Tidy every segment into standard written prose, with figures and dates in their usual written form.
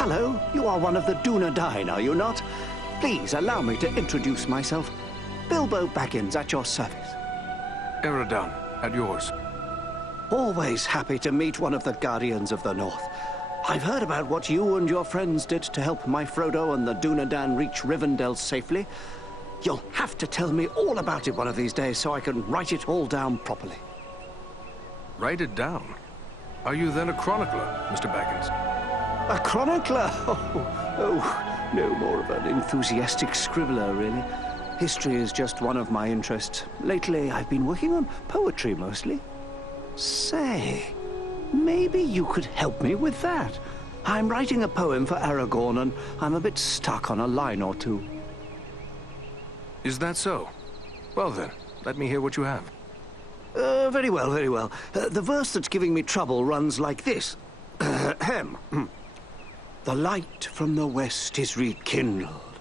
Hello, you are one of the Dunedain, are you not? Please allow me to introduce myself. Bilbo Baggins at your service. Eridan, at yours. Always happy to meet one of the Guardians of the North. I've heard about what you and your friends did to help my Frodo and the Dunedain reach Rivendell safely. You'll have to tell me all about it one of these days so I can write it all down properly. Write it down? Are you then a chronicler, Mr. Baggins? A chronicler? Oh, no more of an enthusiastic scribbler, really. History is just one of my interests. Lately, I've been working on poetry, mostly. Say, maybe you could help me with that. I'm writing a poem for Aragorn, and I'm a bit stuck on a line or two. Is that so? Well then, let me hear what you have. Very well, very well. The verse that's giving me trouble runs like this. Ahem. The light from the west is rekindled.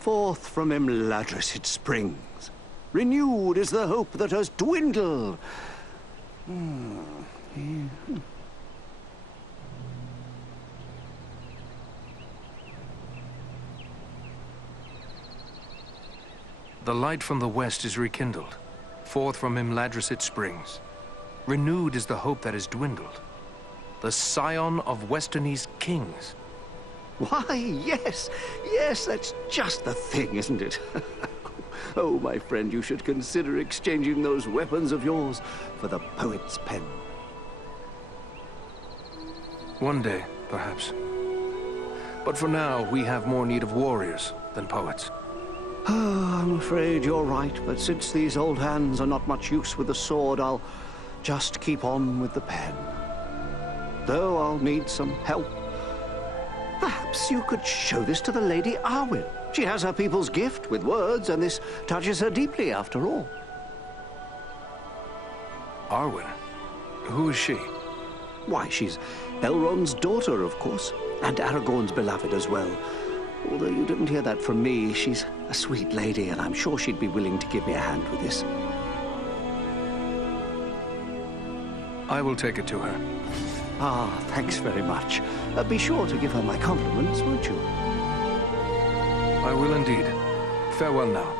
Forth from Imladris it springs. Renewed is the hope that has dwindled. The light from the west is rekindled. Forth from Imladris it springs. Renewed is the hope that has dwindled. The scion of Westernese kings. Why, yes, that's just the thing, isn't it? Oh, my friend, you should consider exchanging those weapons of yours for the poet's pen. One day, perhaps. But for now, we have more need of warriors than poets. Oh, I'm afraid you're right, but since these old hands are not much use with the sword, I'll just keep on with the pen. Though I'll need some help. Perhaps you could show this to the Lady Arwen. She has her people's gift with words, and this touches her deeply, after all. Arwen? Who is she? Why, she's Elrond's daughter, of course, and Aragorn's beloved as well. Although you didn't hear that from me, she's a sweet lady, and I'm sure she'd be willing to give me a hand with this. I will take it to her. Ah, thanks very much. Be sure to give her my compliments, won't you? I will indeed. Farewell now.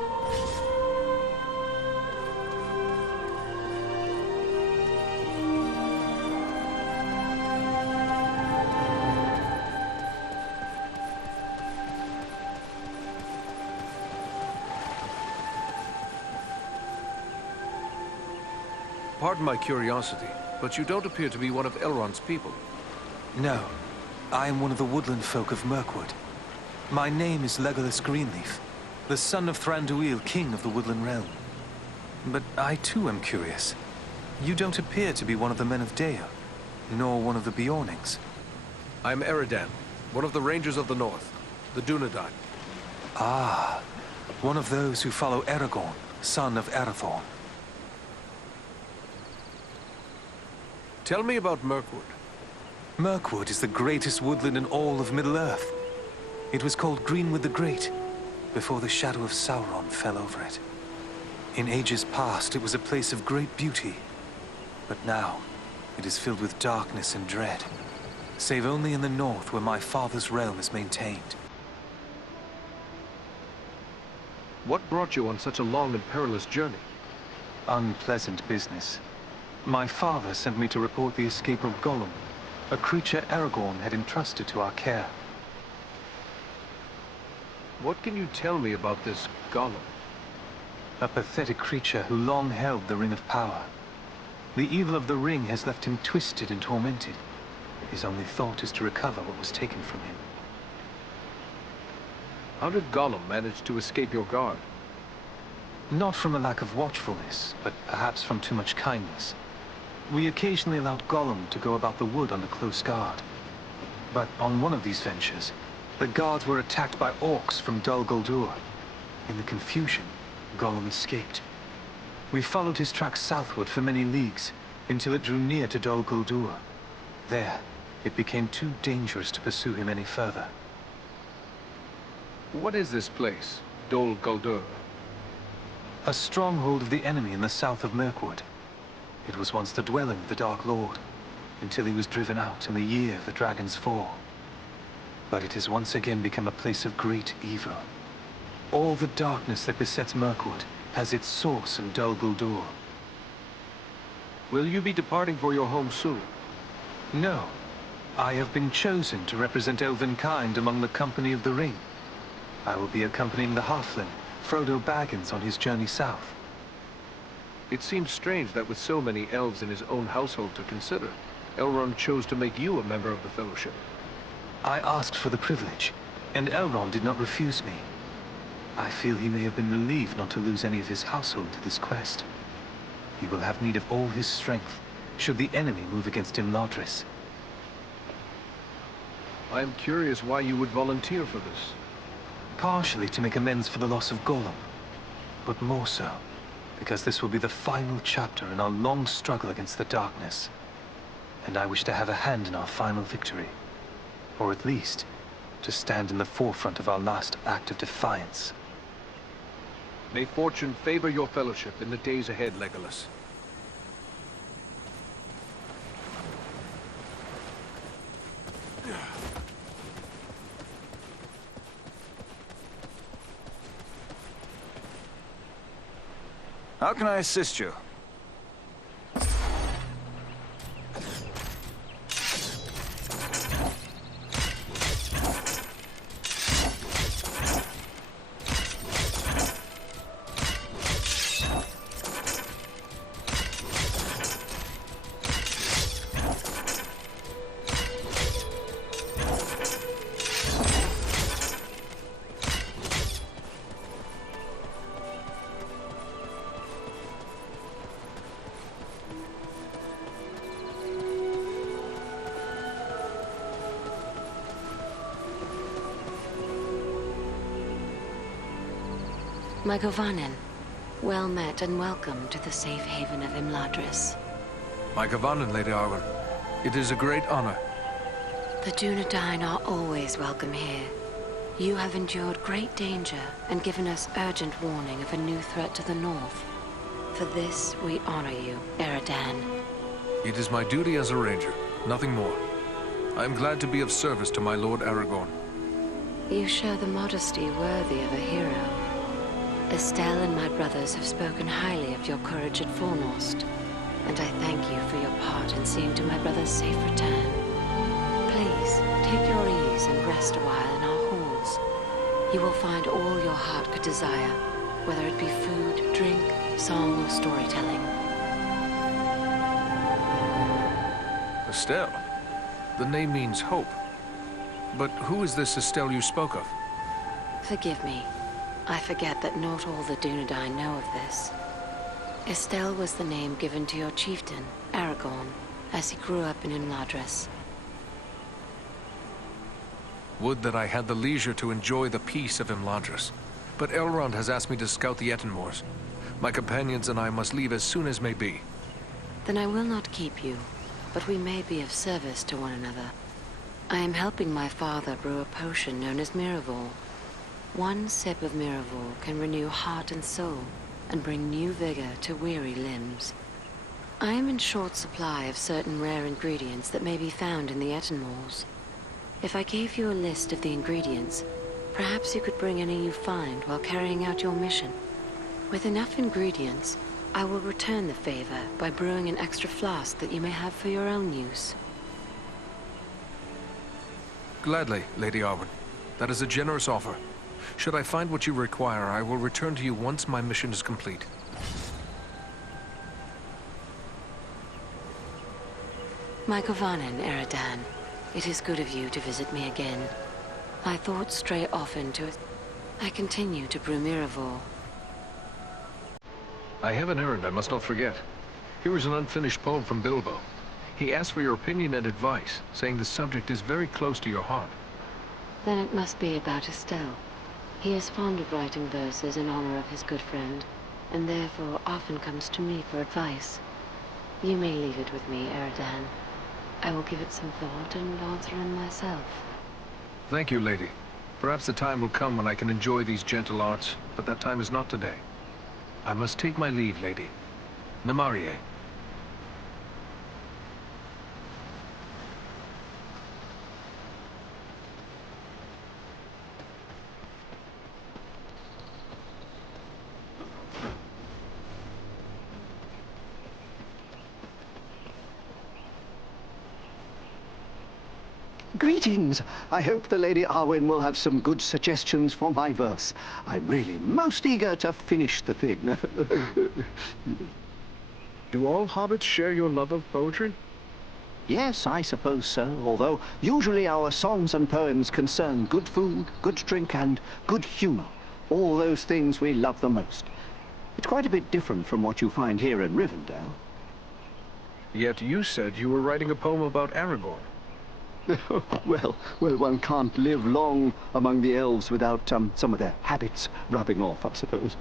Pardon my curiosity, but you don't appear to be one of Elrond's people. No. I am one of the woodland folk of Mirkwood. My name is Legolas Greenleaf, the son of Thranduil, king of the Woodland Realm. But I too am curious. You don't appear to be one of the men of Dea, nor one of the Beornings. I am Eridan, one of the Rangers of the North, the Dunedain. Ah, one of those who follow Aragorn, son of Arathorn. Tell me about Mirkwood. Mirkwood is the greatest woodland in all of Middle-earth. It was called Greenwood the Great, before the shadow of Sauron fell over it. In ages past, it was a place of great beauty. But now, it is filled with darkness and dread, save only in the north where my father's realm is maintained. What brought you on such a long and perilous journey? Unpleasant business. My father sent me to report the escape of Gollum, a creature Aragorn had entrusted to our care. What can you tell me about this Gollum? A pathetic creature who long held the Ring of Power. The evil of the ring has left him twisted and tormented. His only thought is to recover what was taken from him. How did Gollum manage to escape your guard? Not from a lack of watchfulness, but perhaps from too much kindness. We occasionally allowed Gollum to go about the wood under close guard. But on one of these ventures, the guards were attacked by orcs from Dol Guldur. In the confusion, Gollum escaped. We followed his tracks southward for many leagues, until it drew near to Dol Guldur. There, it became too dangerous to pursue him any further. What is this place, Dol Guldur? A stronghold of the enemy in the south of Mirkwood. It was once the dwelling of the Dark Lord, until he was driven out in the year of the Dragon's Fall. but it has once again become a place of great evil. All the darkness that besets Mirkwood has its source in Dol Guldur. Will you be departing for your home soon? No. I have been chosen to represent Elvenkind among the Company of the Ring. I will be accompanying the halfling, Frodo Baggins, on his journey south. It seems strange that with so many elves in his own household to consider, Elrond chose to make you a member of the Fellowship. I asked for the privilege, and Elrond did not refuse me. I feel he may have been relieved not to lose any of his household to this quest. He will have need of all his strength, should the enemy move against Imladris. I am curious why you would volunteer for this. Partially to make amends for the loss of Gollum, but more so because this will be the final chapter in our long struggle against the darkness. And I wish to have a hand in our final victory. Or at least, to stand in the forefront of our last act of defiance. May fortune favor your fellowship in the days ahead, Legolas. How can I assist you? Mycovanen, well met and welcome to the safe haven of Imladris. Mycovanen, Lady Arwen. It is a great honor. The Dunedain are always welcome here. You have endured great danger and given us urgent warning of a new threat to the north. For this, we honor you, Eridan. It is my duty as a ranger, nothing more. I am glad to be of service to my Lord Aragorn. You show the modesty worthy of a hero. Estelle and my brothers have spoken highly of your courage at Fornost, and I thank you for your part in seeing to my brother's safe return. Please, take your ease and rest a while in our halls. You will find all your heart could desire, whether it be food, drink, song, or storytelling. Estelle? The name means hope. But who is this Estelle you spoke of? Forgive me. I forget that not all the Dunedain know of this. Estelle was the name given to your chieftain, Aragorn, as he grew up in Imladris. Would that I had the leisure to enjoy the peace of Imladris. But Elrond has asked me to scout the Ettenmoors. My companions and I must leave as soon as may be. Then I will not keep you, but we may be of service to one another. I am helping my father brew a potion known as Miraval. One sip of Miraval can renew heart and soul, and bring new vigor to weary limbs. I am in short supply of certain rare ingredients that may be found in the Ettenmoors. If I gave you a list of the ingredients, perhaps you could bring any you find while carrying out your mission. With enough ingredients, I will return the favor by brewing an extra flask that you may have for your own use. Gladly, Lady Arwen. That is a generous offer. Should I find what you require, I will return to you once my mission is complete. Mycovanen, Eridan. It is good of you to visit me again. My thoughts stray often to it. I continue to brew Miraval. I have an errand I must not forget. Here is an unfinished poem from Bilbo. He asked for your opinion and advice, saying the subject is very close to your heart. Then it must be about Estelle. He is fond of writing verses in honor of his good friend, and therefore often comes to me for advice. You may leave it with me, Eridan. I will give it some thought and answer him myself. Thank you, lady. Perhaps the time will come when I can enjoy these gentle arts, but that time is not today. I must take my leave, lady. Namarie. Greetings! I hope the Lady Arwen will have some good suggestions for my verse. I'm really most eager to finish the thing. Do all hobbits share your love of poetry? Yes, I suppose so, although usually our songs and poems concern good food, good drink, and good humor. All those things we love the most. It's quite a bit different from what you find here in Rivendell. Yet you said you were writing a poem about Aragorn. Well, one can't live long among the elves without some of their habits rubbing off, I suppose.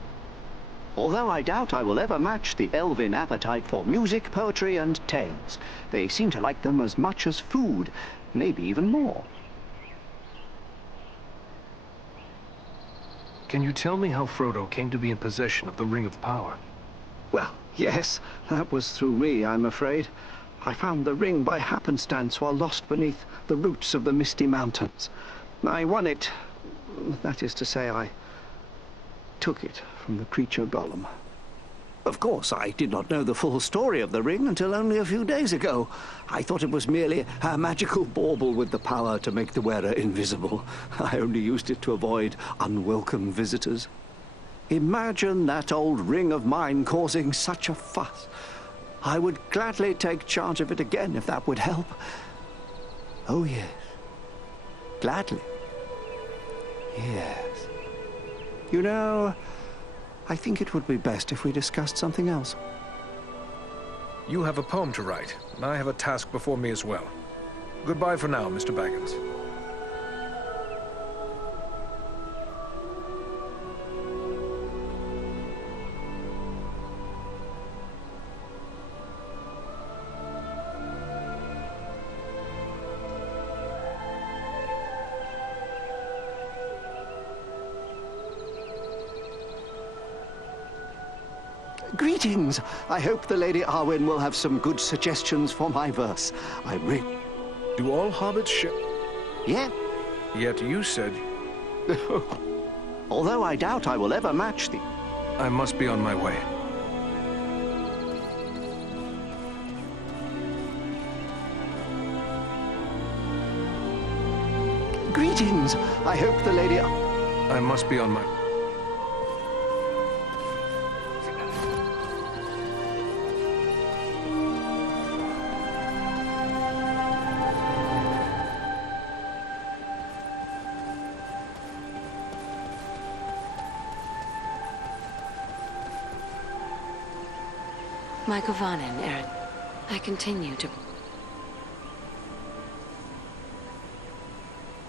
Although I doubt I will ever match the elven appetite for music, poetry, and tales. They seem to like them as much as food, maybe even more. Can you tell me how Frodo came to be in possession of the Ring of Power? Well, yes, that was through me, I'm afraid. I found the ring by happenstance while lost beneath the roots of the Misty Mountains. I won it. That is to say, I took it from the creature Gollum. Of course, I did not know the full story of the ring until only a few days ago. I thought it was merely a magical bauble with the power to make the wearer invisible. I only used it to avoid unwelcome visitors. Imagine that old ring of mine causing such a fuss. I would gladly take charge of it again if that would help. Oh, yes. Gladly. Yes. You know, I think it would be best if we discussed something else. You have a poem to write, and I have a task before me as well. Goodbye for now, Mr. Baggins. Greetings! I hope the Lady Arwen will have some good suggestions for my verse. Do all hobbits share? Yeah. Yet you said... Although I doubt I will ever match the... I must be on my way. Greetings! I hope the Lady... I must be on my... My Govanen, Aaron. I continue to...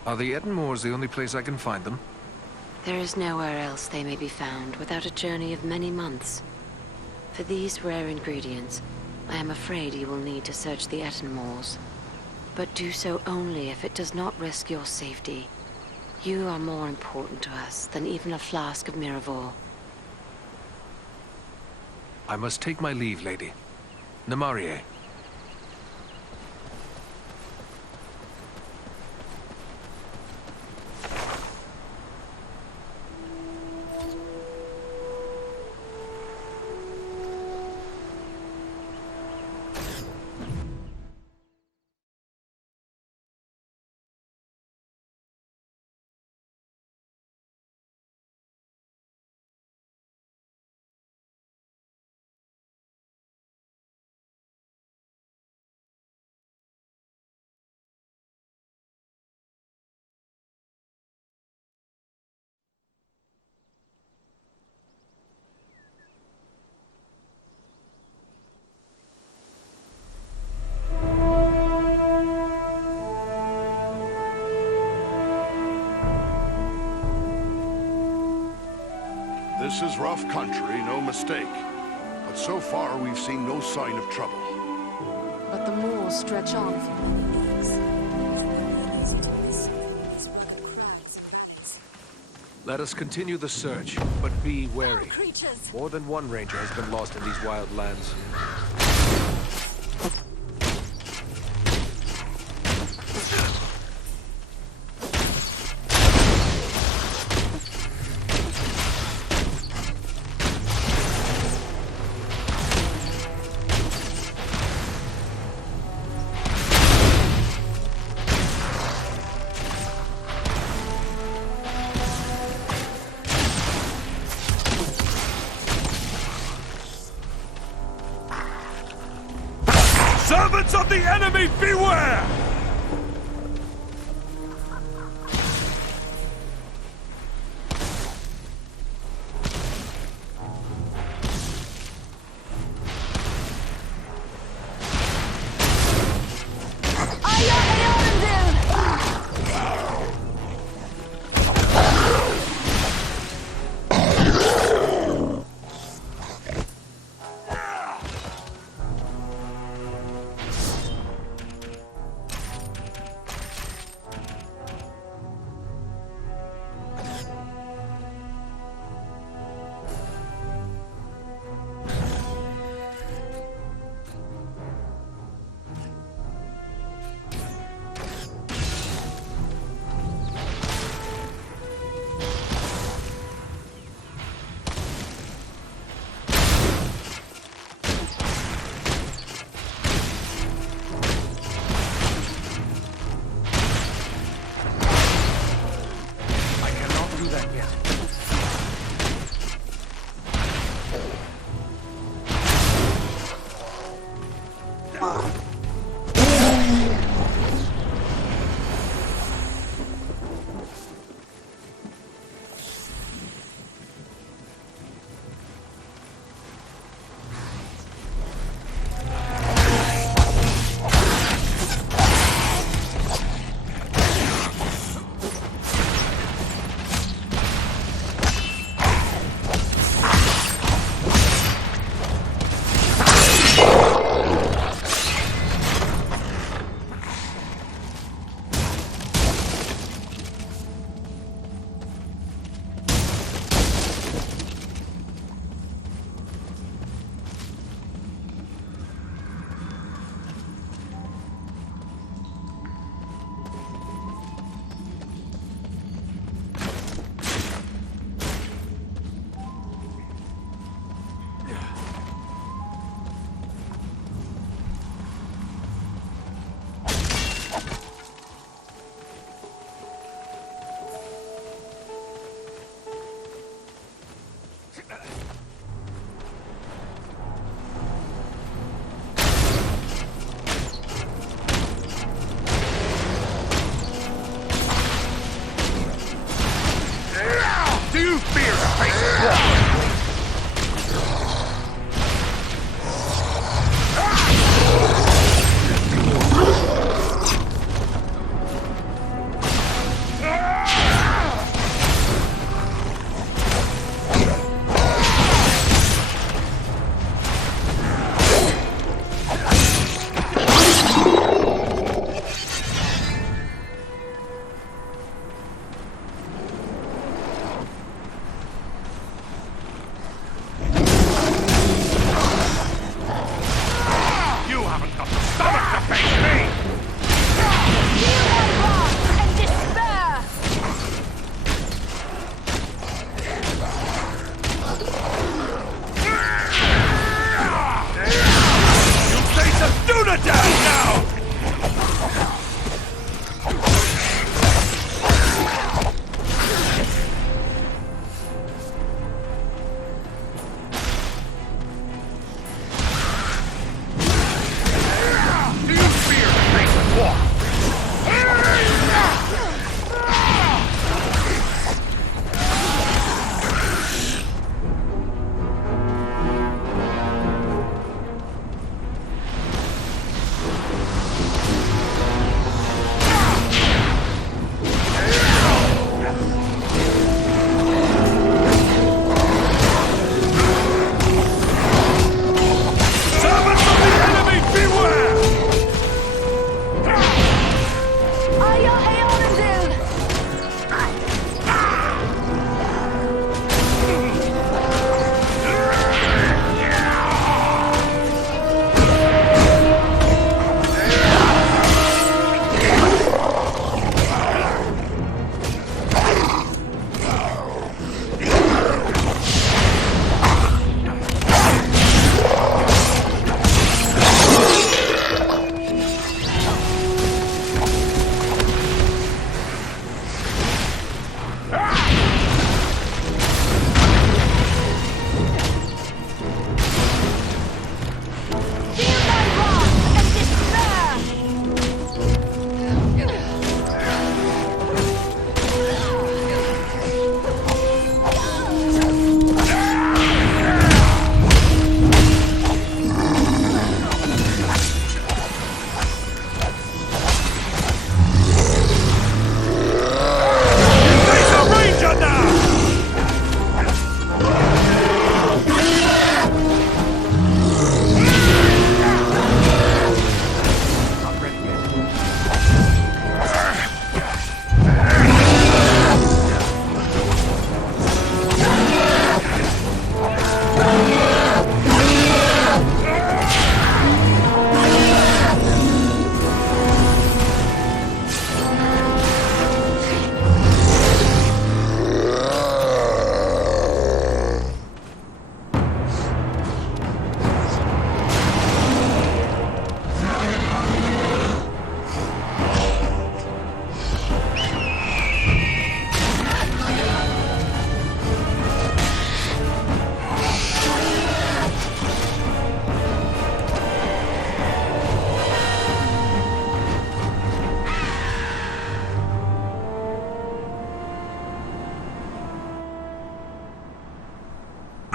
Are the Etten Moors the only place I can find them? There is nowhere else they may be found without a journey of many months. For these rare ingredients, I am afraid you will need to search the Etten Moors. But do so only if it does not risk your safety. You are more important to us than even a flask of Miraval. I must take my leave, lady. Namarie. This is rough country, no mistake. But so far, we've seen no sign of trouble. But the moors stretch on Let us continue the search, but be wary. creatures. More than one ranger has been lost in these wild lands. Chariots of the enemy, beware!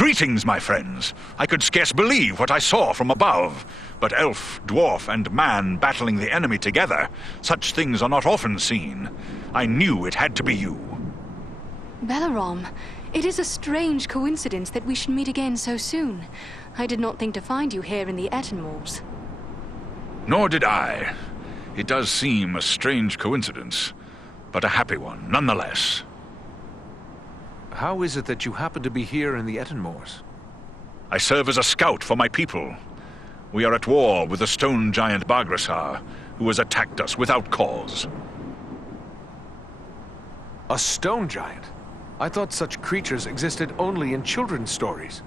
Greetings, my friends. I could scarce believe what I saw from above. But elf, dwarf, and man battling the enemy together, such things are not often seen. I knew it had to be you. Belaram, it is a strange coincidence that we should meet again so soon. I did not think to find you here in the Ettenmoors. Nor did I. It does seem a strange coincidence, but a happy one, nonetheless. How is it that you happen to be here in the Ettenmoors? I serve as a scout for my people. We are at war with the stone giant Bargrasar, who has attacked us without cause. A stone giant? I thought such creatures existed only in children's stories.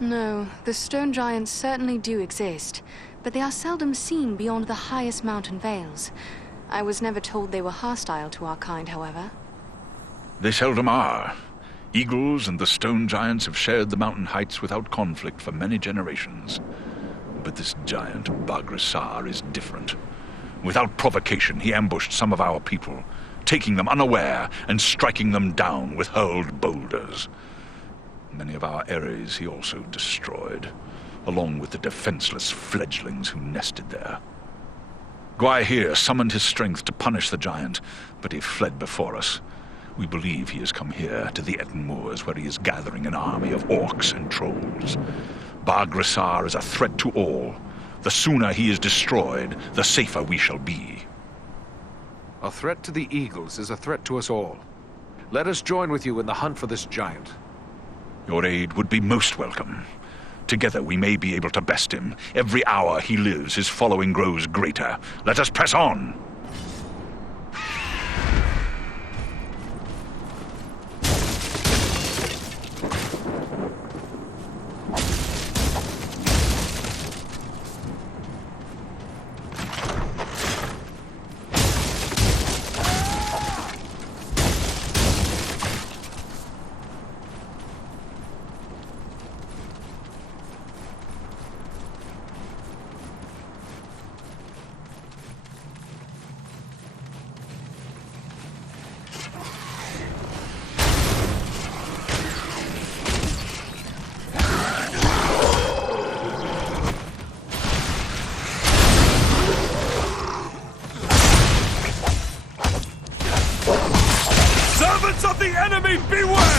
No, the stone giants certainly do exist, but they are seldom seen beyond the highest mountain vales. I was never told they were hostile to our kind, however. They seldom are. Eagles and the stone giants have shared the mountain heights without conflict for many generations. But this giant, Bargrasar, is different. Without provocation, he ambushed some of our people, taking them unaware and striking them down with hurled boulders. Many of our aeries he also destroyed, along with the defenseless fledglings who nested there. Gwai here summoned his strength to punish the giant, but he fled before us. We believe he has come here to the Ettenmoors, where he is gathering an army of orcs and trolls. Bargrasar is a threat to all. The sooner he is destroyed, the safer we shall be. A threat to the Eagles is a threat to us all. Let us join with you in the hunt for this giant. Your aid would be most welcome. Together we may be able to best him. Every hour he lives, his following grows greater. Let us press on! Servants of the enemy, beware!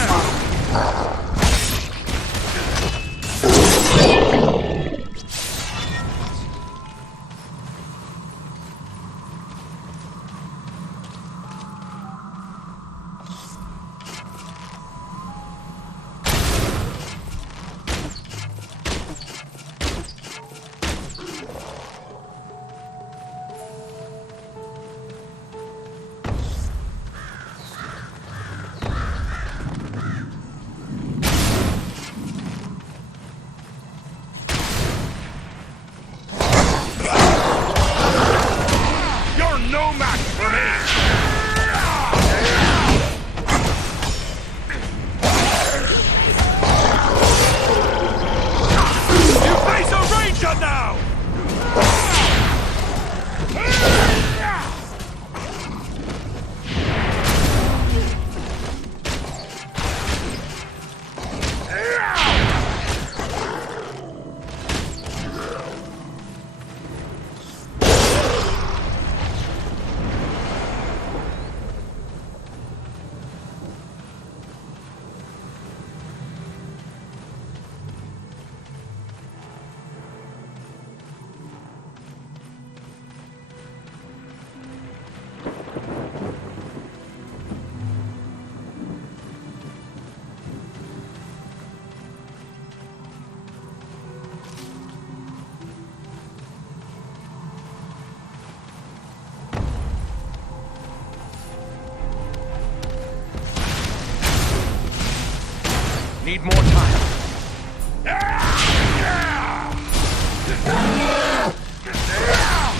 Need more time.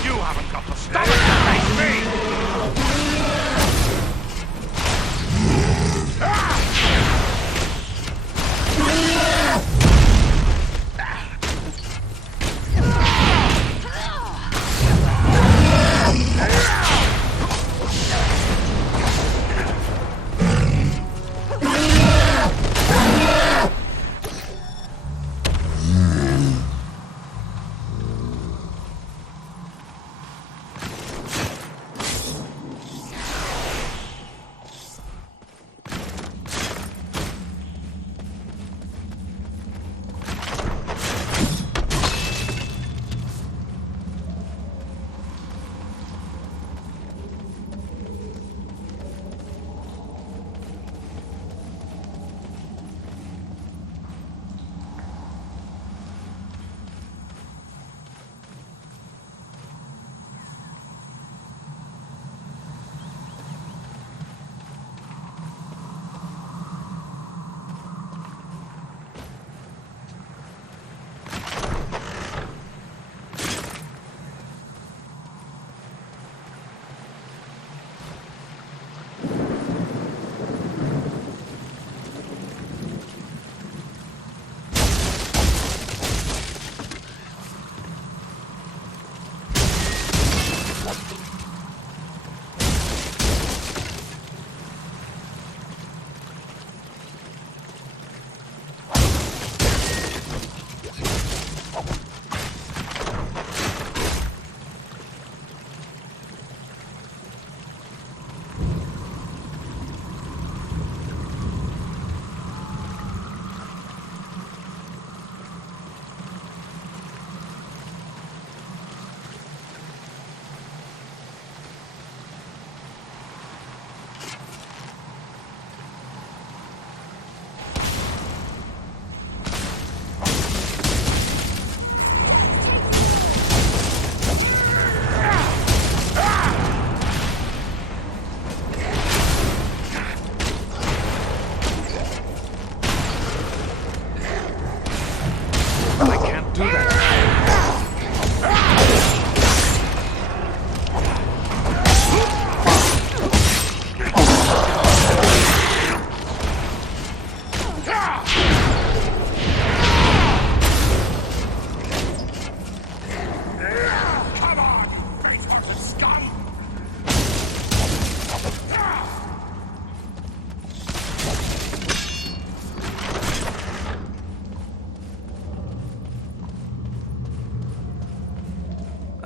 You haven't got the stomach to face me!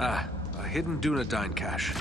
Ah, a hidden Dunedain cache.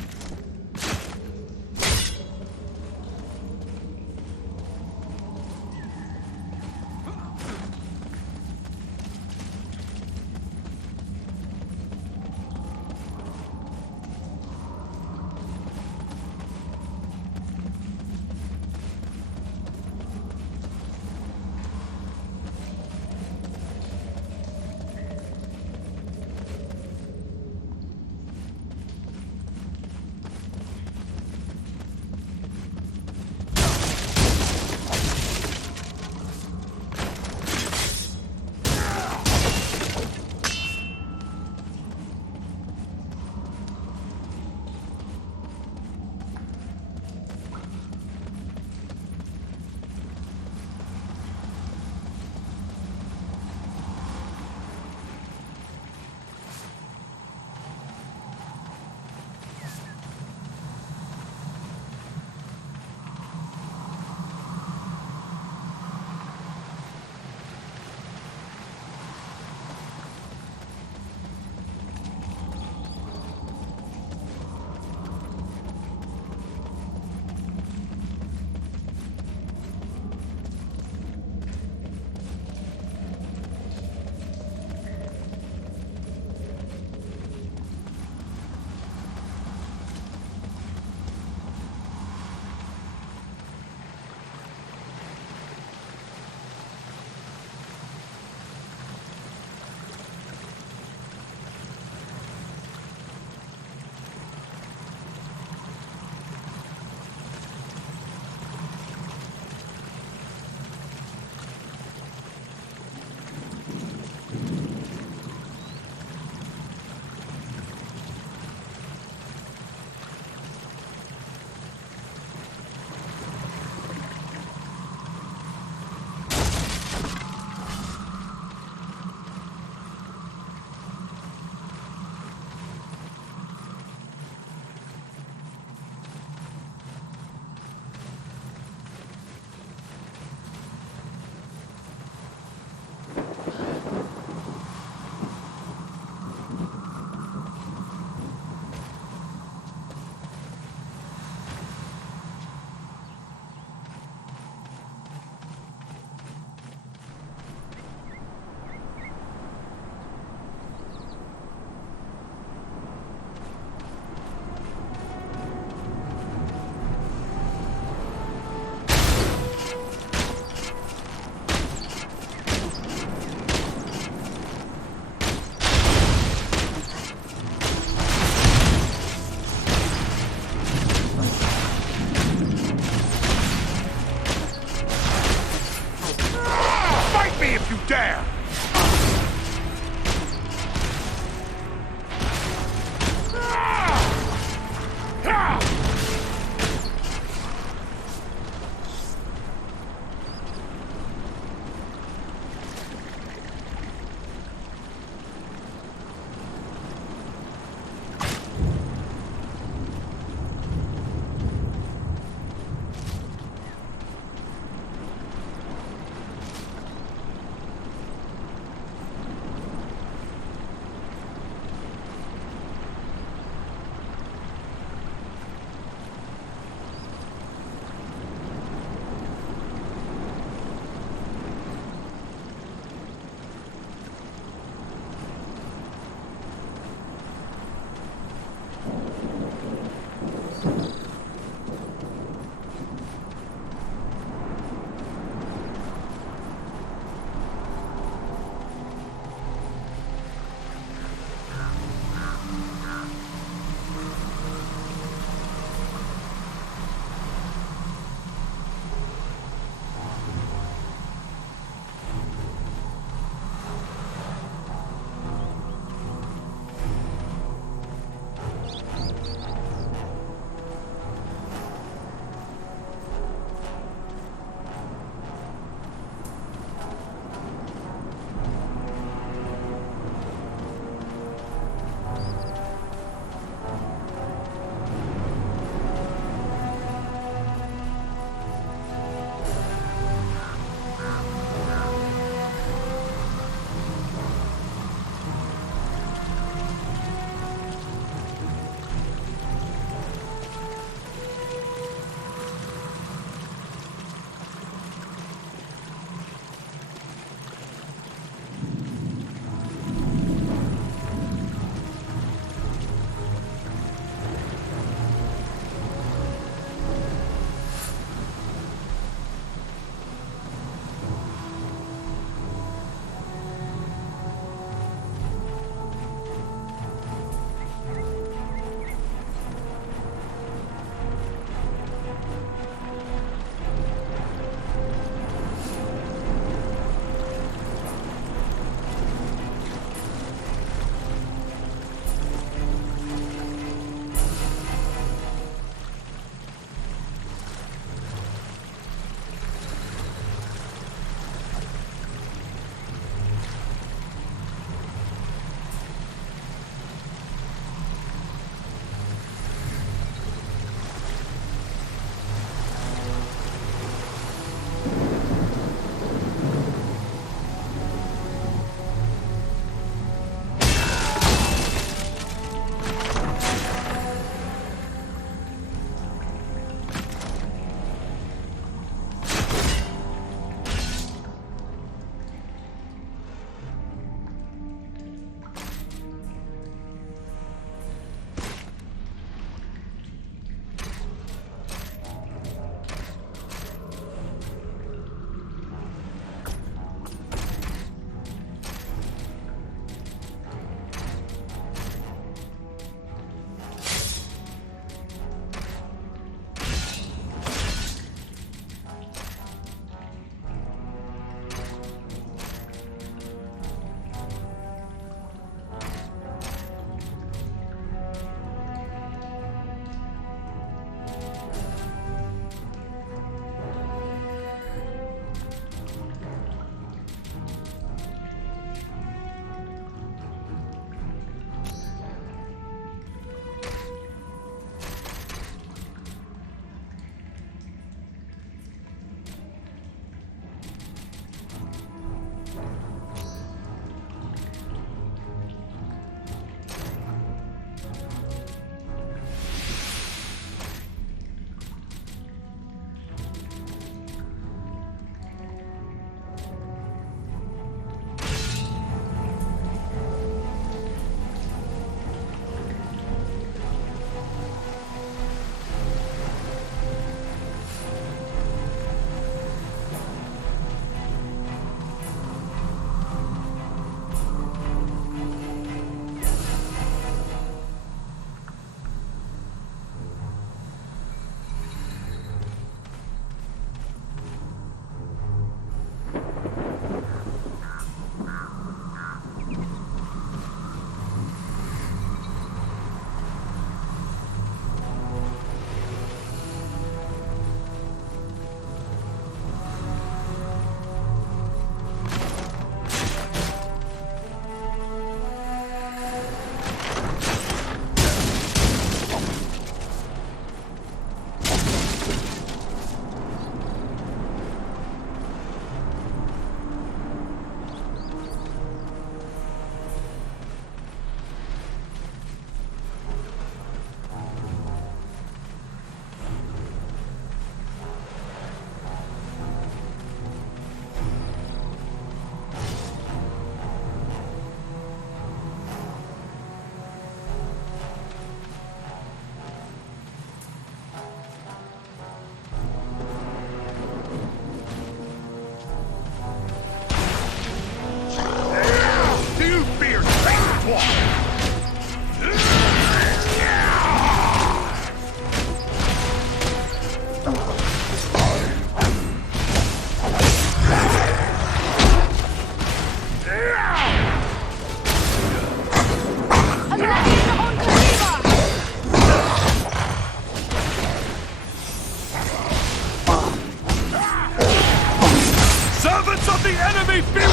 Life beware!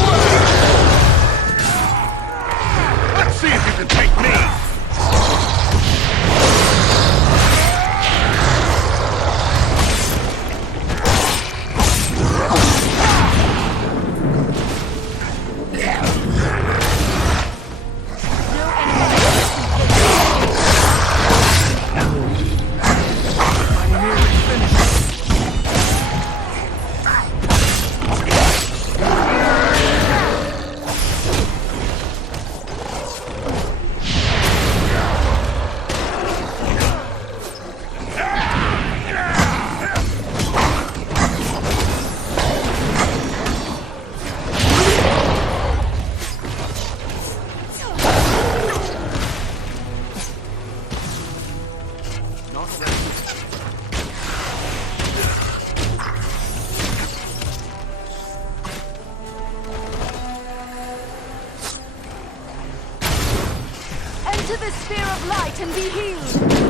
Let's see if you can take me! Enter the sphere of light and be healed!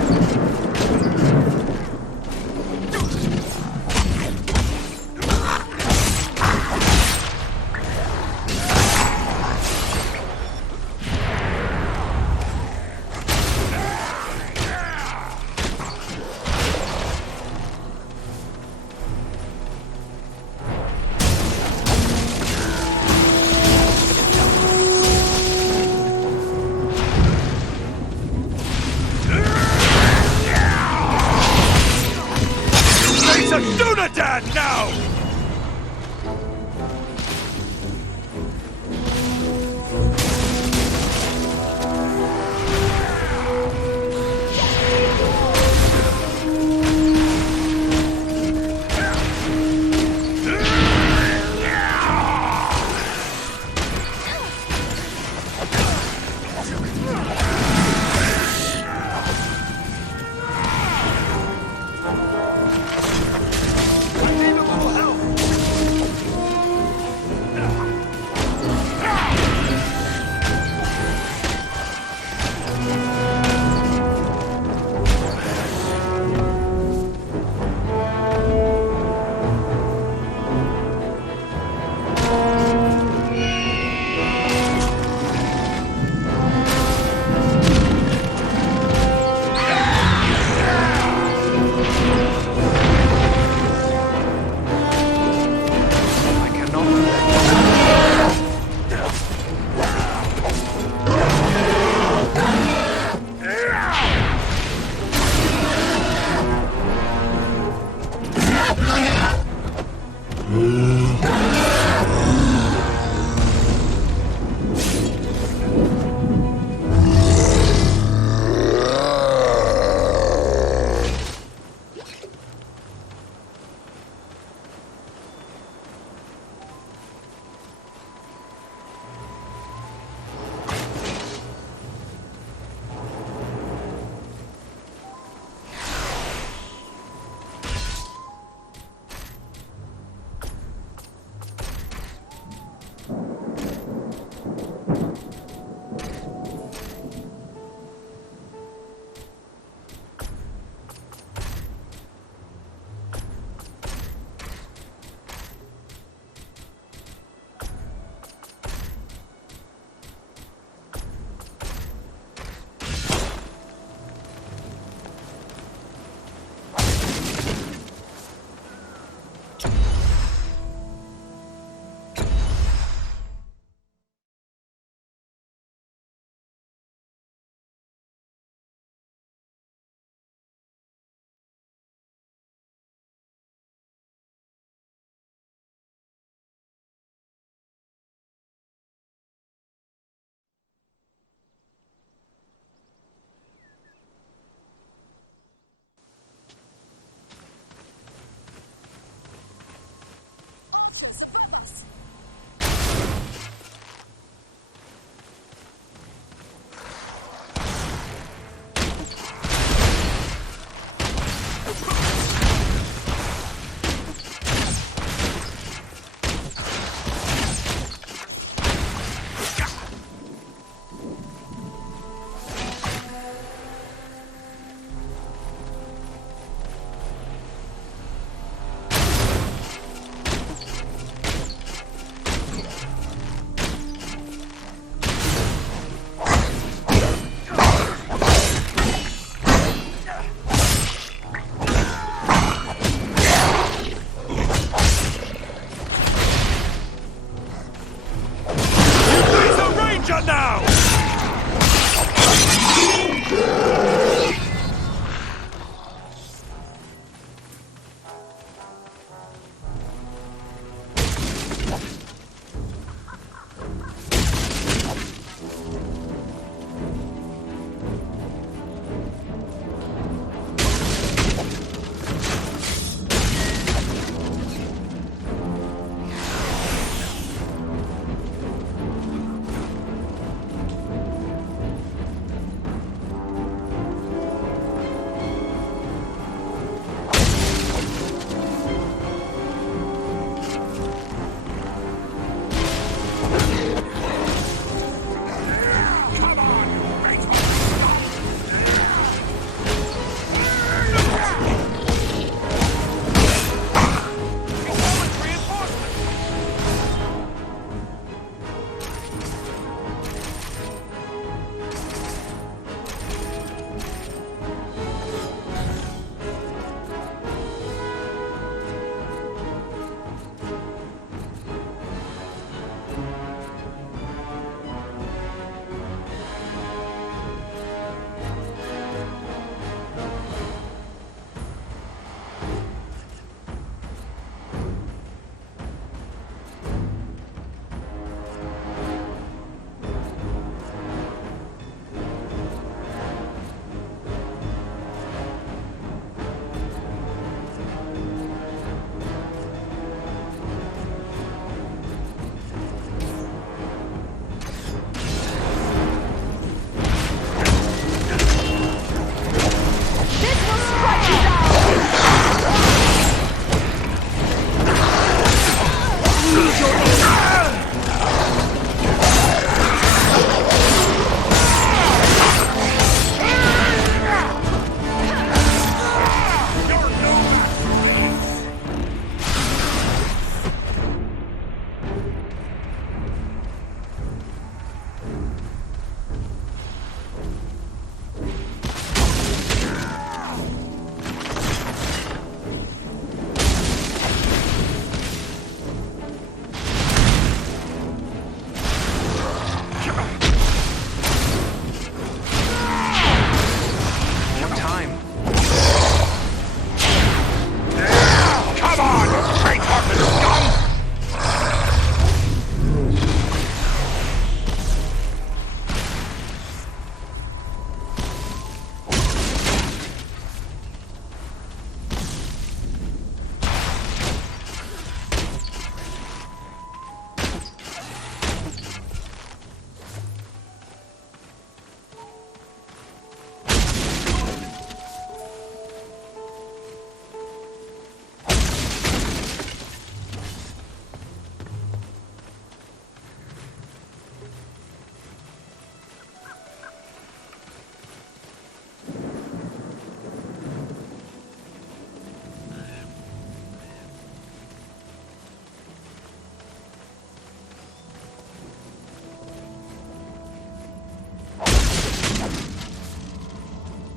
What now?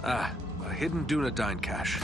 Ah, a hidden Dunedain cache.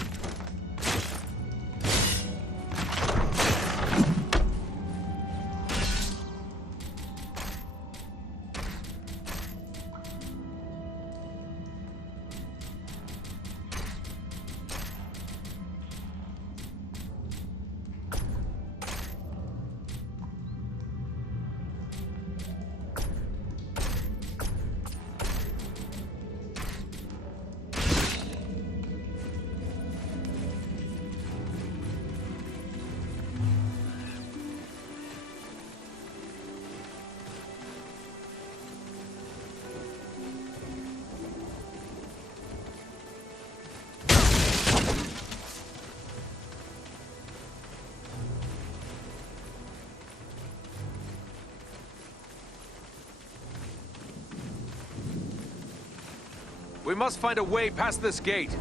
We must find a way past this gate.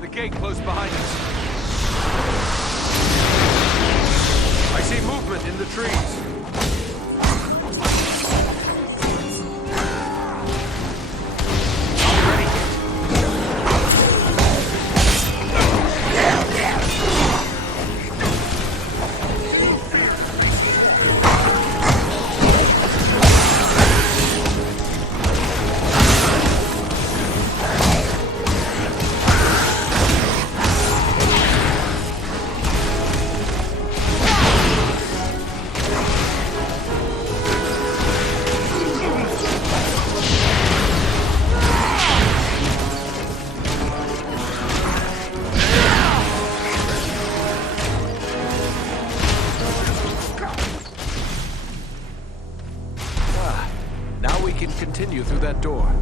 The gate close behind us. I see movement in the trees. we can continue through that door.